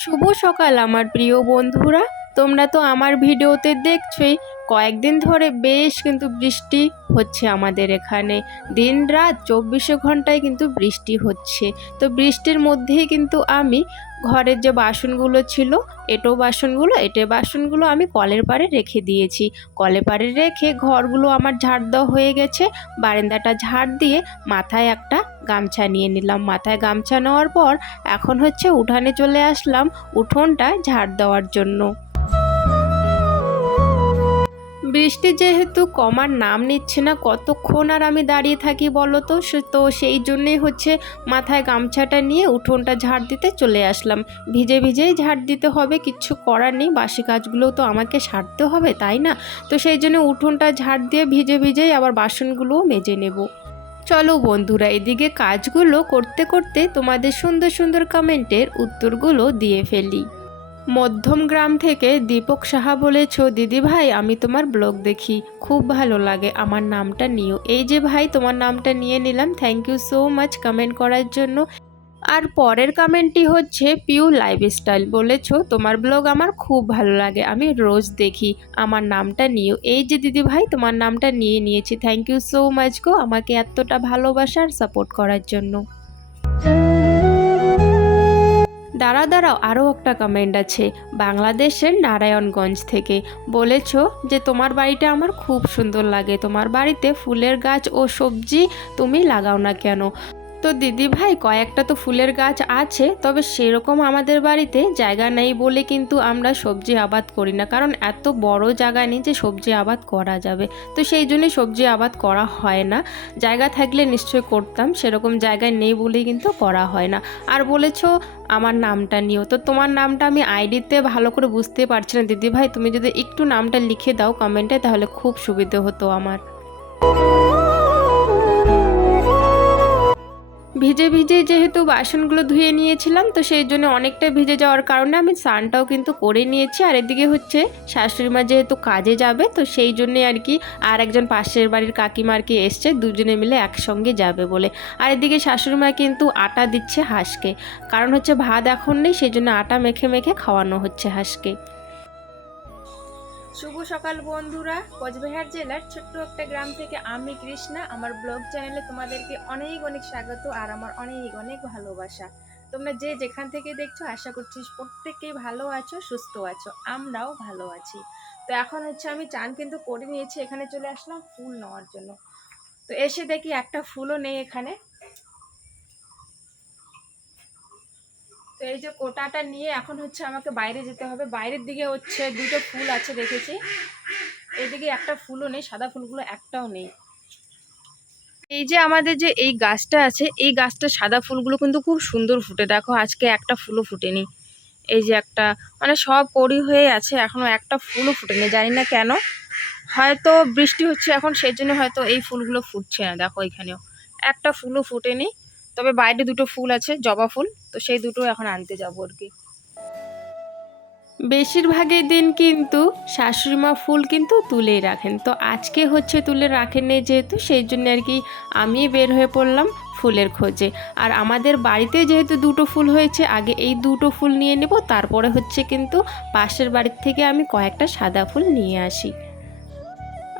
শুভ সকাল আমার প্রিয় বন্ধুরা। তোমরা তো আমার ভিডিওতে দেখছোই। কয়েকদিন ধরে বেশ কিন্তু বৃষ্টি হচ্ছে আমাদের এখানে। দিন রাত চব্বিশে ঘন্টায় কিন্তু বৃষ্টি হচ্ছে। তো বৃষ্টির মধ্যেই কিন্তু আমি ঘরের যে বাসনগুলো ছিল, এটো বাসনগুলো, এটে বাসনগুলো আমি কলের পাড়ে রেখে দিয়েছি। কলের পাড়ে রেখে ঘরগুলো আমার ঝাড় দেওয়া হয়ে গেছে। বারান্দাটা ঝাড় দিয়ে মাথায় একটা গামছা নিয়ে নিলাম। মাথায় গামছা নেওয়ার পর এখন হচ্ছে উঠানে চলে আসলাম উঠোনটা ঝাড় দেওয়ার জন্য। বৃষ্টি যেহেতু কমার নাম নিচ্ছে না, কতক্ষণ আর আমি দাঁড়িয়ে থাকি বলো তো? তো সেই জন্যেই হচ্ছে মাথায় গামছাটা নিয়ে উঠোনটা ঝাড় দিতে চলে আসলাম। ভিজে ভিজেই ঝাড় দিতে হবে কিচ্ছু করার নেই। বাসি কাজগুলোও তো আমাকে সারতে হবে, তাই না? তো সেই জন্য উঠোনটা ঝাড় দিয়ে ভিজে ভিজেই আবার বাসনগুলোও মেজে নেব। চলো বন্ধুরা, এদিকে কাজগুলো করতে করতে তোমাদের সুন্দর সুন্দর কমেন্টের উত্তরগুলো দিয়ে ফেলি। মধ্যম গ্রাম থেকে দীপক সাহা বলেছ, দিদি ভাই, আমি তোমার ব্লগ দেখি। খুব ভালো লাগে। আমার নামটা নিও। এই যে ভাই, তোমার নামটা নিয়ে নিলাম। Thank you so much comment করার জন্য। আর পরের কমেন্টটি হচ্ছে পিউ লাইফস্টাইল বলেছ, তোমার ব্লগ আমার খুব ভালো লাগে। আমি রোজ দেখি। আমার নামটা নিও। এই যে দিদি ভাই, তোমার নামটা নিয়ে নিয়েছি। থ্যাংক ইউ সো মাচ গো। আমাকে এতটা ভালোবাসার সাপোর্ট করার জন্য। দাঁড়াও আরও একটা কমেন্ট আছে, বাংলাদেশের নারায়ণগঞ্জ থেকে। বলেছ যে, তোমার বাড়িটা আমার খুব সুন্দর লাগে। তোমার বাড়িতে ফুলের গাছ ও সবজি তুমি লাগাও না কেন? তো দিদি ভাই কয়েকটা তো ফুলের গাছ আছে, তবে সেরকম আমাদের বাড়িতে জায়গা নেই বলে কিন্তু আমরা সবজি আবাদ করি না। কারণ এত বড় জায়গা নেই যে সবজি আবাদ করা যাবে। তো সেই জন্য সবজি আবাদ করা হয় না। জায়গা থাকলে নিশ্চয় করতাম, সেরকম জায়গায় নেই বলেই কিন্তু করা হয় না। আর বলেছ আমার নামটা নিও, তো তোমার নামটা আমি আইডিতে ভালো করে বুঝতে পারছি না। দিদি ভাই তুমি যদি একটু নামটা লিখে দাও কমেন্টে, তাহলে খুব সুবিধে হতো আমার। ভিজে ভিজে যেহেতু বাসনগুলো ধুয়ে নিয়েছিলাম, তো সেই জন্য অনেকটা ভিজে যাওয়ার কারণে আমি স্নানটাও কিন্তু করে নিয়েছি। আর এদিকে হচ্ছে শাশুড়ি মা যেহেতু কাজে যাবে, তো সেই জন্যে আর কি আর একজন পাশের বাড়ির কাকিমা আর কি এসছে, দুজনে মিলে একসঙ্গে যাবে বলে। আর এদিকে শাশুড়ি মা কিন্তু আটা দিচ্ছে হাঁসকে। কারণ হচ্ছে ভাত এখন নেই, সেই জন্য আটা মেখে মেখে খাওয়ানো হচ্ছে হাঁসকে। শুভ সকাল বন্ধুরা, কোচবিহার জেলার ছোট্ট একটা গ্রাম থেকে আমি কৃষ্ণা। আমার ব্লগ চ্যানেলে তোমাদেরকে অনেক অনেক স্বাগত আর আমার অনেক অনেক ভালোবাসা। তোমরা যে যেখান থেকে দেখছ, আশা করছি প্রত্যেকেই ভালো আছো, সুস্থ আছো, আমরাও ভালো আছি। তো এখন হচ্ছে আমি চান কিন্তু করে নিয়েছি, এখানে চলে আসলাম ফুল নেওয়ার জন্য। তো এসে দেখি একটা ফুলও নেই এখানে। তো এই যে কোটাটা নিয়ে এখন হচ্ছে আমাকে বাইরে যেতে হবে। বাইরের দিকে হচ্ছে দুটো ফুল আছে দেখেছি। এইদিকে একটা ফুলও নেই, সাদা ফুলগুলো একটাও নেই। এই যে আমাদের যে এই গাছটা আছে, এই গাছটা সাদা ফুলগুলো কিন্তু খুব সুন্দর ফুটে। দেখো, আজকে একটা ফুলও ফুটেনি। এই যে একটা মানে সব কড়ি হয়ে আছে এখনও একটা ফুলও ফুটেনি। জানি না কেন। হয়তো বৃষ্টি হচ্ছে এখন, সেই জন্য হয়তো এই ফুলগুলো ফুটছে না। দেখো, এখানেও একটা ফুলও ফুটেনি। তবে বাইরে দুটো ফুল আছে, জবা ফুল, তো সেই দুটো এখন আনতে যাব আর কি। বেশিরভাগই দিন কিন্তু শাশুড়িমা ফুল কিন্তু তুলেই রাখেন। তো আজকে হচ্ছে তুলে রাখেন যেহেতু, সেই জন্য আর কি আমি বের হয়ে পড়লাম ফুলের খোঁজে। আর আমাদের বাড়িতে যেহেতু দুটো ফুল হয়েছে, আগে এই দুটো ফুল নিয়ে নেব, তারপরে হচ্ছে কিন্তু পাশের বাড়ির থেকে আমি কয়েকটা সাদা ফুল নিয়ে আসি।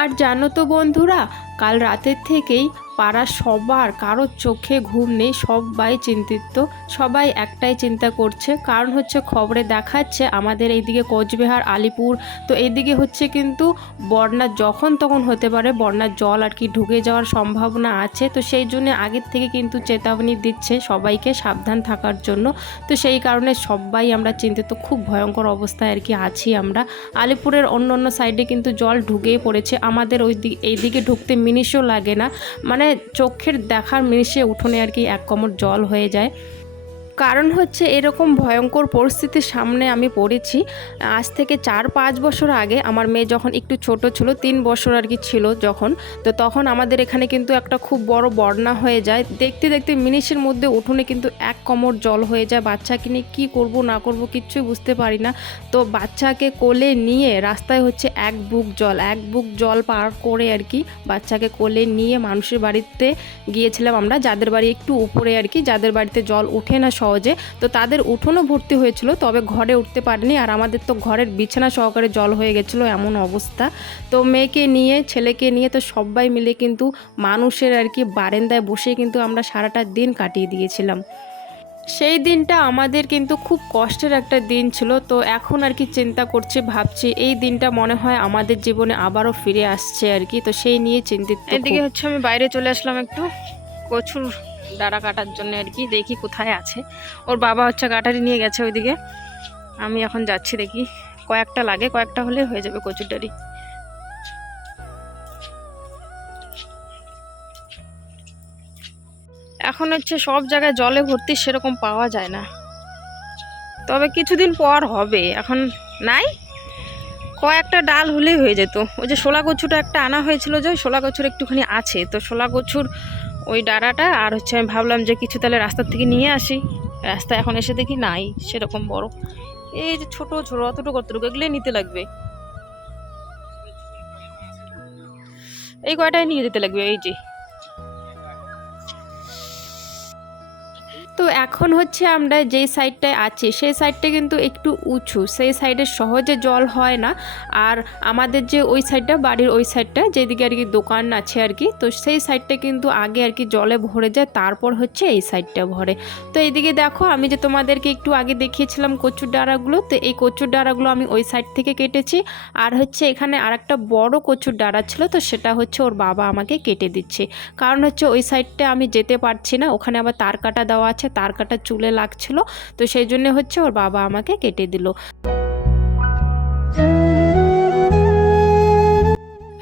আর জানো তো বন্ধুরা কাল রাতের থেকেই পাড়ার সবার, কারোর চোখে ঘুম নেই, সবাই চিন্তিত, সবাই একটাই চিন্তা করছে। কারণ হচ্ছে খবরে দেখাচ্ছে আমাদের এইদিকে কোচবিহার, আলিপুর, তো এইদিকে হচ্ছে কিন্তু বন্যা যখন তখন হতে পারে, বন্যার জল আর কি ঢুকে যাওয়ার সম্ভাবনা আছে। তো সেই জন্য আগের থেকে কিন্তু চেতাবনী দিচ্ছে সবাইকে সাবধান থাকার জন্য। তো সেই কারণে সবাই আমরা চিন্তিত, খুব ভয়ঙ্কর অবস্থায় আর কি আছি আমরা। আলিপুরের অন্য অন্য সাইডে কিন্তু জল ঢুকেই পড়েছে। আমাদের ওই দিক এইদিকে ঢুকতে মিনিশও লাগে না। মানে চোখের দেখার মিনিশে উঠোনে আর কি এক কোমর জল হয়ে যায়। কারণ হচ্ছে এরকম ভয়ঙ্কর পরিস্থিতির সামনে আমি পড়েছি। আজ থেকে চার, পাঁচ বছর আগে আমার মেয়ে যখন একটু ছোট ছিল, তিন বছর আর কি ছিল যখন, তো তখন আমাদের এখানে কিন্তু একটা খুব বড় বন্যা হয়ে যায়। দেখতে দেখতে মিনিশের মধ্যে উঠোনে কিন্তু এক কোমর জল হয়ে যায়। বাচ্চাকে নিয়ে কী করব, না করব কিচ্ছুই বুঝতে পারি না। তো বাচ্চাকে কোলে নিয়ে রাস্তায় হচ্ছে এক বুক জল, এক বুক জল পার করে আর কি বাচ্চাকে কোলে নিয়ে মানুষের বাড়িতে গিয়েছিলাম আমরা। যাদের বাড়ি একটু উপরে আর কি, যাদের বাড়িতে জল ওঠে না সহজে। তো তাদের উঠোনও ভর্তি হয়েছিল তবে ঘরে উঠতে পারেনি। আর আমাদের তো ঘরের বিছানা সহকারে জল হয়ে গেছিল এমন অবস্থা। তো মেয়েকে নিয়ে ছেলেকে নিয়ে তো সবাই মিলে কিন্তু মানুষের আর কি বারেন্দায় বসে কিন্তু আমরা সারাটা দিন কাটিয়ে দিয়েছিলাম। সেই দিনটা আমাদের কিন্তু খুব কষ্টের একটা দিন ছিল। তো এখন আর কি চিন্তা করছি ভাবছি এই দিনটা মনে হয় আমাদের জীবনে আবারও ফিরে আসছে আর কি। তো সেই নিয়ে চিন্তিত এদিকে হচ্ছে আমি বাইরে চলে আসলাম একটু। কচুর ডাড়া কাটার জন্য আর কি, দেখি কোথায় আছে। ওর বাবা হচ্ছে কাটারি নিয়ে গেছে ওইদিকে। আমি এখন যাচ্ছি দেখি, কয়েকটা লাগে, কয়েকটা হলে হয়ে যাবে কচুর ডাড়ি এখন হচ্ছে সব জায়গায় জলে ভর্তি সেরকম পাওয়া যায় না। তবে কিছুদিন পর হবে, এখন নাই। কয়েকটা ডাল হলেই হয়ে যেত। ওই যে শোলা কচুটা একটা আনা হয়েছিল যে শোলা কচুর একটুখানি আছে। তো শোলা কচুর ওই ডাড়াটা, আর হচ্ছে আমি ভাবলাম যে কিছু তাহলে রাস্তার থেকে নিয়ে আসি। রাস্তা এখন এসে দেখি নাই, সেরকম বড়। এই যে ছোট ছোট, অতটুকু অতটুকু, এগুলোই নিতে লাগবে। এই কয়টাই নিয়ে যেতে লাগবে? এই যে। এখন হচ্ছে আমরা যেই সাইডটায় আছি, সেই সাইডটা কিন্তু একটু উঁচু, সেই সাইডে সহজে জল হয় না। আর আমাদের যে ওই সাইডটা বাড়ির ওই সাইডটা যেদিকে আর কি দোকান আছে আর কি, তো সেই সাইডটা কিন্তু আগে আর কি জলে ভরে যায়, তারপর হচ্ছে এই সাইডটা ভরে। তো এইদিকে দেখো, আমি যে তোমাদেরকে একটু আগে দেখিয়েছিলাম কচুর ডাঁড়াগুলো, তো এই কচুর ডাঁড়াগুলো আমি ওই সাইড থেকে কেটেছি। আর হচ্ছে এখানে আর একটা বড় কচুর ডাঁড়া ছিল, তো সেটা হচ্ছে ওর বাবা আমাকে কেটে দিচ্ছে। কারণ হচ্ছে ওই সাইডটা আমি যেতে পারছি না, ওখানে আবার তার কাটা দেওয়া আছে তার কাটা চুলে লাগছিল। তো সেই জন্য হচ্ছে ওর বাবা আমাকে কেটে দিল।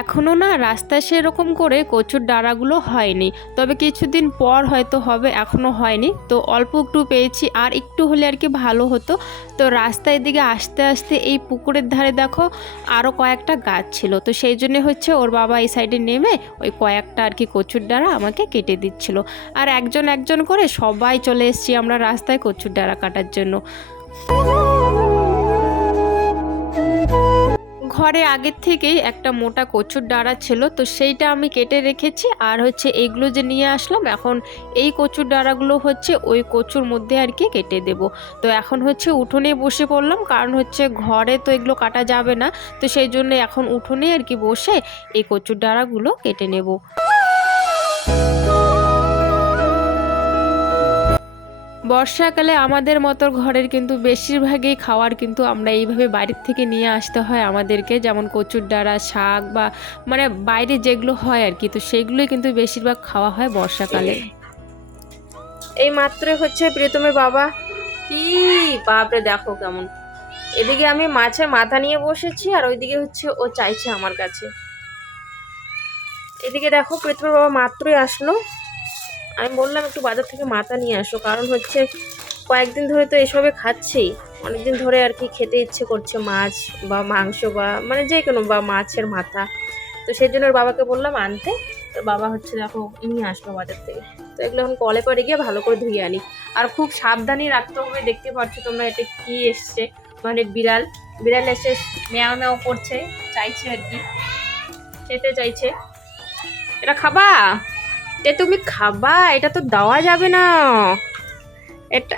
এখনও না রাস্তায় সেরকম করে কচুর ডাঁড়াগুলো হয়নি। তবে কিছুদিন পর হয়তো হবে এখনও হয়নি। তো অল্প একটু পেয়েছি, আর একটু হলে আর কি ভালো হতো। তো রাস্তায় দিকে আসতে আসতে এই পুকুরের ধারে দেখো আরও কয়েকটা গাছ ছিল। তো সেই জন্য হচ্ছে ওর বাবা এই সাইডে নেমে ওই কয়েকটা আর কি কচুর ডাঁড়া আমাকে কেটে দিচ্ছিল। আর একজন একজন করে সবাই চলে এসেছি আমরা রাস্তায় কচুর ডাঁড়া কাটার জন্য। ঘরে আগের থেকেই একটা মোটা কচুর ডাঁড়া ছিল, তো সেইটা আমি কেটে রেখেছি। আর হচ্ছে এইগুলো যে নিয়ে আসলাম, এখন এই কচুর ডাঁড়াগুলো হচ্ছে ওই কচুর মধ্যে আর কি কেটে দেব। তো এখন হচ্ছে উঠোনে বসে পড়লাম, কারণ হচ্ছে ঘরে তো এগুলো কাটা যাবে না, তো সেই জন্য এখন উঠোনে আর কি বসে এই কচুর ডাঁড়াগুলো কেটে নেব। বর্ষাকালে আমাদের মতো ঘরের কিন্তু বেশিরভাগই খাওয়ার কিন্তু আমরা এইভাবে বাড়ির থেকে নিয়ে আসতে হয় আমাদেরকে। যেমন কচুর ডাঁড়া, শাক বা মানে বাইরে যেগুলো হয় আর কি, তো সেগুলোই কিন্তু বেশিরভাগ খাওয়া হয় বর্ষাকালে। এই মাত্র হচ্ছে প্রীতমের বাবা। কি বাপরে, দেখো কেমন। এদিকে আমি মাছের মাথা নিয়ে বসেছি আর ওইদিকে হচ্ছে ও চাইছে আমার কাছে। এদিকে দেখো প্রীতমের বাবা মাত্রই আসলো। আমি বললাম, একটু বাজার থেকে মাথা নিয়ে আসো। কারণ হচ্ছে কয়েকদিন ধরে তো এসবে খাচ্ছি। অনেকদিন ধরে আর কি খেতে ইচ্ছে করছে মাছ বা মাংস বা মানে যে কোনো বা মাছের মাথা। তো সেই জন্য ওর বাবাকে বললাম, আনতে। তো বাবা হচ্ছে, দেখো, নিয়ে আসলো বাজার থেকে। তো এগুলো এখন কলে পরে গিয়ে ভালো করে ধুয়ে আনি। আর খুব সাবধানে রাখতে হবে, দেখতে পাচ্ছ তোমরা এটা কি এসছে? মানে বিড়াল। বিড়াল এসে মেয়াও মেয়াও করছে, চাইছে আর কি। খেতে চাইছে। এটা খাবা? এটা তুমি খাবা, এটা তো দেওয়া যাবে না। এটা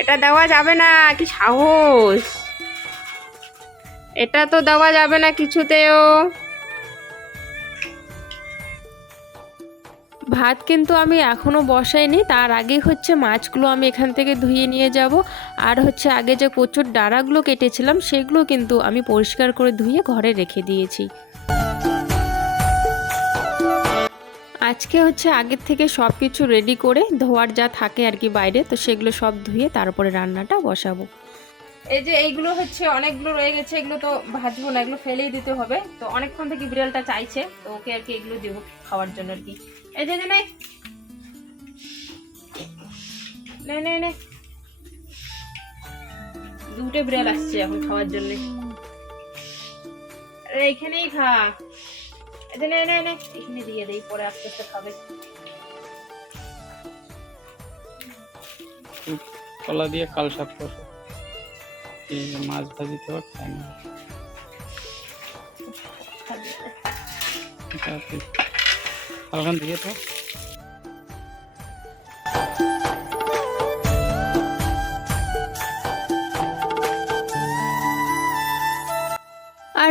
এটা দেওয়া যাবে না, কি সাহস। এটা তো দেওয়া যাবে না কিছুতেও। ভাত কিন্তু আমি এখনও বসাইনি, তার আগে হচ্ছে মাছগুলো আমি এখান থেকে ধুয়ে নিয়ে যাব। আর হচ্ছে আগে যে কচুর ডাঁড়াগুলো কেটেছিলাম, সেগুলো কিন্তু আমি পরিষ্কার করে ধুয়ে ঘরে রেখে দিয়েছি। আজকে হচ্ছে আগের থেকে সব কিছু রেডি করে ধোয়ার যা থাকে আর কি বাইরে, তো সেগুলো সব ধুয়ে তারপরে রান্নাটা বসাবো। এই যে এইগুলো হচ্ছে অনেকগুলো রয়ে গেছে, এগুলো তো ভাজবো না, এগুলো ফেলেই দিতে হবে। তো অনেকক্ষণ থেকে বিড়ালটা চাইছে, তো ওকে আর কি এগুলো দেবো খাওয়ার জন্য আর কি। এই যে নে। দুটো বিড়াল আসছে এখন খাওয়ার জন্য। আরে, এখানেই খা। যে নে নে নে। এখানে দিয়ে দেই পরে আস্তে আস্তে খাবে। কলা দিয়ে কাল শাক করো এই মাছ ভাজি তো খাই না? দিয়ে তো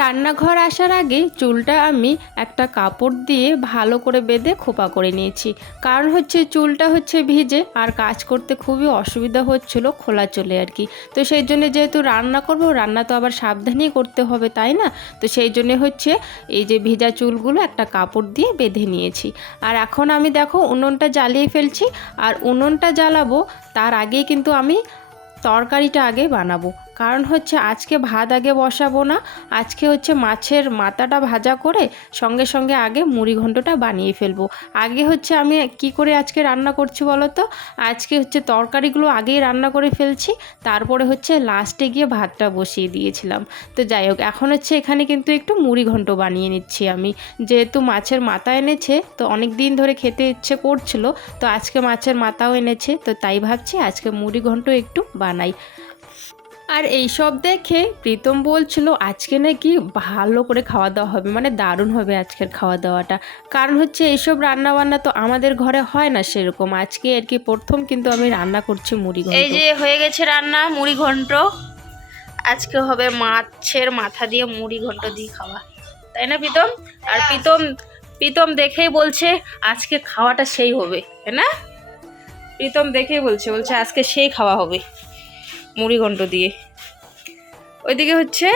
রান্নাঘর আসার আগে চুলটা আমি একটা কাপড় দিয়ে ভালো করে বেঁধে খোপা করে নিয়েছি। কারণ হচ্ছে চুলটা হচ্ছে ভিজে আর কাজ করতে খুবই অসুবিধা হচ্ছিল খোলা চলে আর কি। তো সেই জন্য যেহেতু রান্না করব, রান্না তো আবার সাবধানেই করতে হবে, তাই না? তো সেই জন্য হচ্ছে এই যে ভিজা চুলগুলো একটা কাপড় দিয়ে বেঁধে নিয়েছি। আর এখন আমি দেখো উনুনটা জ্বালিয়ে ফেলছি, আর উনুনটা জ্বালাবো তার আগেই কিন্তু আমি তরকারিটা আগে বানাবো। কারণ হচ্ছে আজকে ভাত আগে বসাবো না, আজকে হচ্ছে মাছের মাথাটা ভাজা করে সঙ্গে সঙ্গে আগে মুড়ি ঘন্টটা বানিয়ে ফেলব। আগে হচ্ছে আমি কি করে আজকে রান্না করছি বলো তো? আজকে হচ্ছে তরকারিগুলো আগেই রান্না করে ফেলছি, তারপরে হচ্ছে লাস্টে গিয়ে ভাতটা বসিয়ে দিয়েছিলাম। তো যাই হোক, এখন হচ্ছে এখানে কিন্তু একটু মুড়ি ঘন্ট বানিয়ে নিচ্ছি আমি। যেহেতু মাছের মাথা এনেছে, তো অনেক দিন ধরে খেতে ইচ্ছে করছিল, তো আজকে মাছের মাথাও এনেছে, তো তাই ভাবছি আজকে মুড়ি ঘন্ট একটু বানাই। আর এই সব দেখে প্রীতম বলছিল, আজকে নাকি ভালো করে খাওয়া দাওয়া হবে মানে দারুণ হবে আজকের খাওয়া দাওয়াটা। কারণ হচ্ছে এইসব রান্না বান্না তো আমাদের ঘরে হয় না সেরকম। আজকে আর কি প্রথম, কিন্তু আমি রান্না করছি মুড়ি এই যে হয়ে গেছে রান্না, মুড়ি ঘন্ট। আজকে হবে মাছের মাথা দিয়ে মুড়ি ঘন্ট দিয়ে খাওয়া। তাই না প্রীতম? আর প্রীতম প্রীতম দেখেই বলছে, আজকে খাওয়াটা সেই হবে। তাই না? প্রীতম দেখেই বলছে বলছে, আজকে সেই খাওয়া হবে। মুড়ি ঘন্ট দিয়ে। ওইদিকে হচ্ছে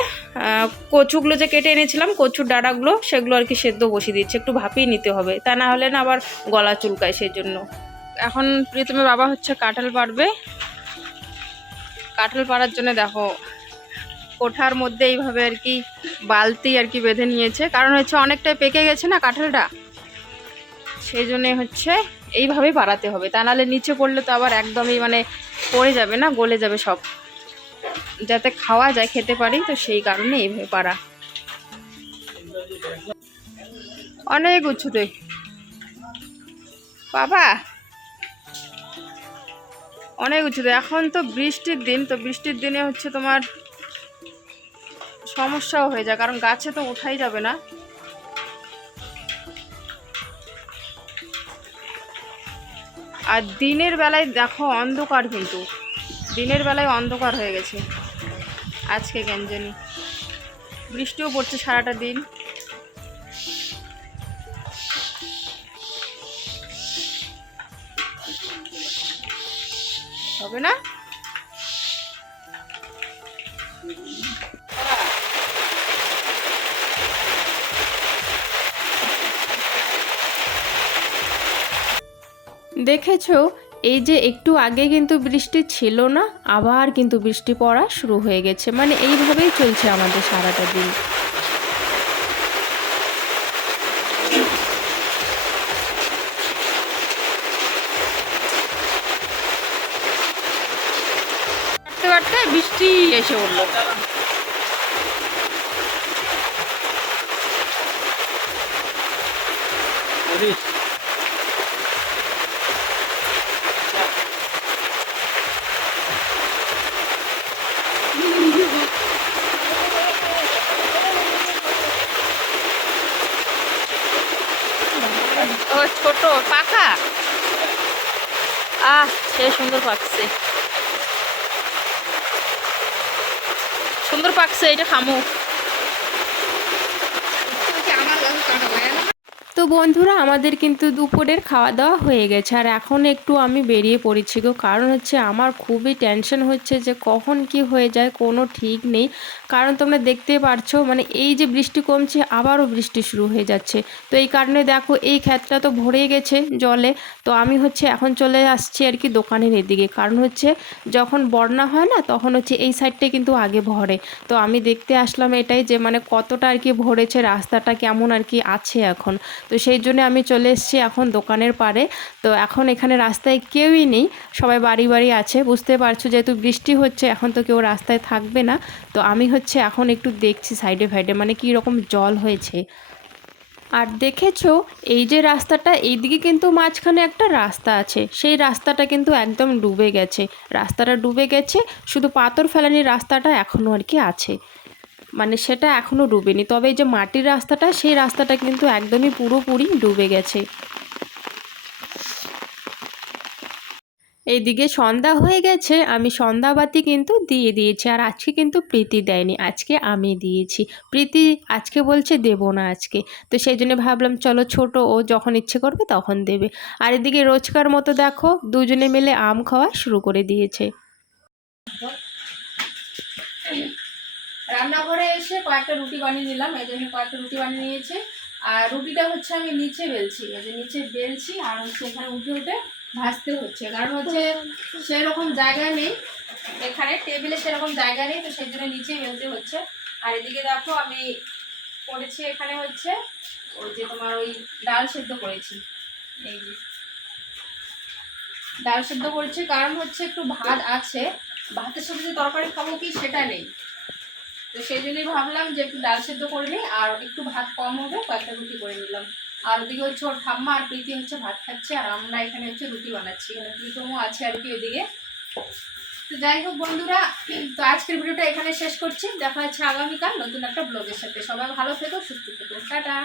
কচুগুলো যে কেটে এনেছিলাম, কচুর ডাঁড়াগুলো, সেগুলো আর কি সেদ্ধ বসিয়ে দিচ্ছে একটু ভাপিয়ে নিতে হবে, তা না হলে না আবার গলা চুলকায় সেই জন্য এখন প্রীতমের বাবা হচ্ছে কাঁঠাল পাড়বে। কাঁঠাল পাড়ার জন্য দেখো, কোঠার মধ্যে এইভাবে আর কি বালতি আর কি বেঁধে নিয়েছে। কারণ হচ্ছে অনেকটাই পেকে গেছে না কাঁঠালটা? সেই জন্যে হচ্ছে এইভাবেই পাড়াতে হবে। তা নাহলে নিচে পড়লে তো আবার একদমই মানে পড়ে যাবে না, গলে যাবে সব। যাতে খাওয়া যায়, খেতে পারি, তো সেই কারণে এইভাবে পাড়া অনেক উঁচুতে বাবা! অনেক উঁচুতে এখন তো বৃষ্টির দিন, তো বৃষ্টির দিনে হচ্ছে তোমার সমস্যাও হয়ে যায়, কারণ গাছে তো ওঠাই যাবে না। আর দিনের বেলায় দেখো অন্ধকার কিন্তু। দিনের বেলায় অন্ধকার হয়ে গেছে। আজকে কেন বৃষ্টিও পড়ছে সারাটা দিন। হবে না? দেখেছ? এই যে একটু আগে কিন্তু বৃষ্টি ছিল না, আবার কিন্তু বৃষ্টি পড়া শুরু হয়ে গেছে। মানে এইভাবেই চলছে আমাদের সারাটা দিন। বৃষ্টি এসে উঠল করিস ও ছোট পাখা। আহ সে সুন্দর পাকছে। সুন্দর পাকছে এটা খামু তো বন্ধুরা, আমাদের কিন্তু দুপুরের খাওয়া দাওয়া হয়ে গেছে। আর এখন একটু আমি বেরিয়ে পড়েছি গো। কারণ হচ্ছে আমার খুবই টেনশন হচ্ছে যে কখন কি হয়ে যায়, কোনো ঠিক নেই। কারণ তোমরা দেখতে পারছ মানে এই যে বৃষ্টি কমছে, আবারও বৃষ্টি শুরু হয়ে যাচ্ছে। তো এই কারণে দেখো, এই ক্ষেতটা তো ভরে গেছে জলে। তো আমি হচ্ছে এখন চলে আসছি আর কি দোকানের এদিকে। কারণ হচ্ছে যখন বন্যা হয় না, তখন হচ্ছে এই সাইডটাই কিন্তু আগে ভরে। তো আমি দেখতে আসলাম এটাই যে মানে কতটা আর কি ভরেছে, রাস্তাটা কেমন আর কি আছে এখন। তো সেই জন্য আমি চলে এসেছি এখন দোকানের পারে তো এখন এখানে রাস্তায় কেউই নেই, সবাই বাড়ি বাড়ি আছে। বুঝতে পারছ যেহেতু বৃষ্টি হচ্ছে, এখন তো কেউ রাস্তায় থাকবে না। তো আমি হচ্ছে এখন একটু দেখছি সাইডে ফাইডে মানে কী রকম জল হয়েছে। আর দেখেছ, এই যে রাস্তাটা, এইদিকে কিন্তু মাঝখানে একটা রাস্তা আছে। সেই রাস্তাটা কিন্তু একদম ডুবে গেছে। রাস্তাটা ডুবে গেছে, শুধু পাথর ফেলানির রাস্তাটা এখনও আর কি আছে। মানে সেটা এখনও ডুবেনি। তবে এই যে মাটির রাস্তাটা, সেই রাস্তাটা কিন্তু একদমই পুরোপুরি ডুবে গেছে। এইদিকে সন্ধ্যা হয়ে গেছে, আমি সন্ধ্যাবাতি কিন্তু দিয়ে দিয়েছি, আর আজকে কিন্তু প্রীতি দেয়নি, আজকে আমি দিয়েছি। প্রীতি আজকে বলছে দেবো না আজকে, তো সেই জন্য ভাবলাম চলো ছোট, ও যখন ইচ্ছে করবে তখন দেবে। আর এদিকে রোজকার মতো দেখো, দুজনে মিলে আম খাওয়া শুরু করে দিয়েছে। রান্নাঘরে এসে কয়েকটা রুটি বানিয়ে নিলাম, এই জন্য কয়েকটা রুটি বানিয়ে নিয়েছে। আর রুটিটা হচ্ছে আমি নিচে বেলছি, এই যে নিচে বেলছি, আর হচ্ছে এখানে উঠে উঠে ভাজতে হচ্ছে। কারণ হচ্ছে সেরকম জায়গা নেই, এখানে টেবিলে সেরকম জায়গা নেই, তো সেই জন্য নিচে বেলতে হচ্ছে। আর এদিকে দেখো আমি করেছি এখানে হচ্ছে ওই যে তোমার ওই ডাল সেদ্ধ করেছি। এই যে ডাল সেদ্ধ করেছি, কারণ হচ্ছে একটু ভাত আছে। ভাতের সাথে যে তরকারি খাব কি সেটা নেই। তো সেই জন্যই ভাবলাম যে একটু ডাল সেদ্ধ করে নিই, আর একটু ভাত কম হবে, কয়েকটা রুটি করে নিলাম। আর ওদিকে হচ্ছে ওর ঠাম্মা আর প্রীতি হচ্ছে ভাত খাচ্ছে, আর আমরা এখানে হচ্ছে রুটি বানাচ্ছি। এখানে প্রীতমও আছে আর কি ওদিকে তো যাই হোক বন্ধুরা, তো আজকের ভিডিওটা এখানে শেষ করছি। দেখা হচ্ছে আগামীকাল নতুন একটা ব্লগের সাথে। সবাই ভালো থেকো, সুস্থ থেকো। টাটা।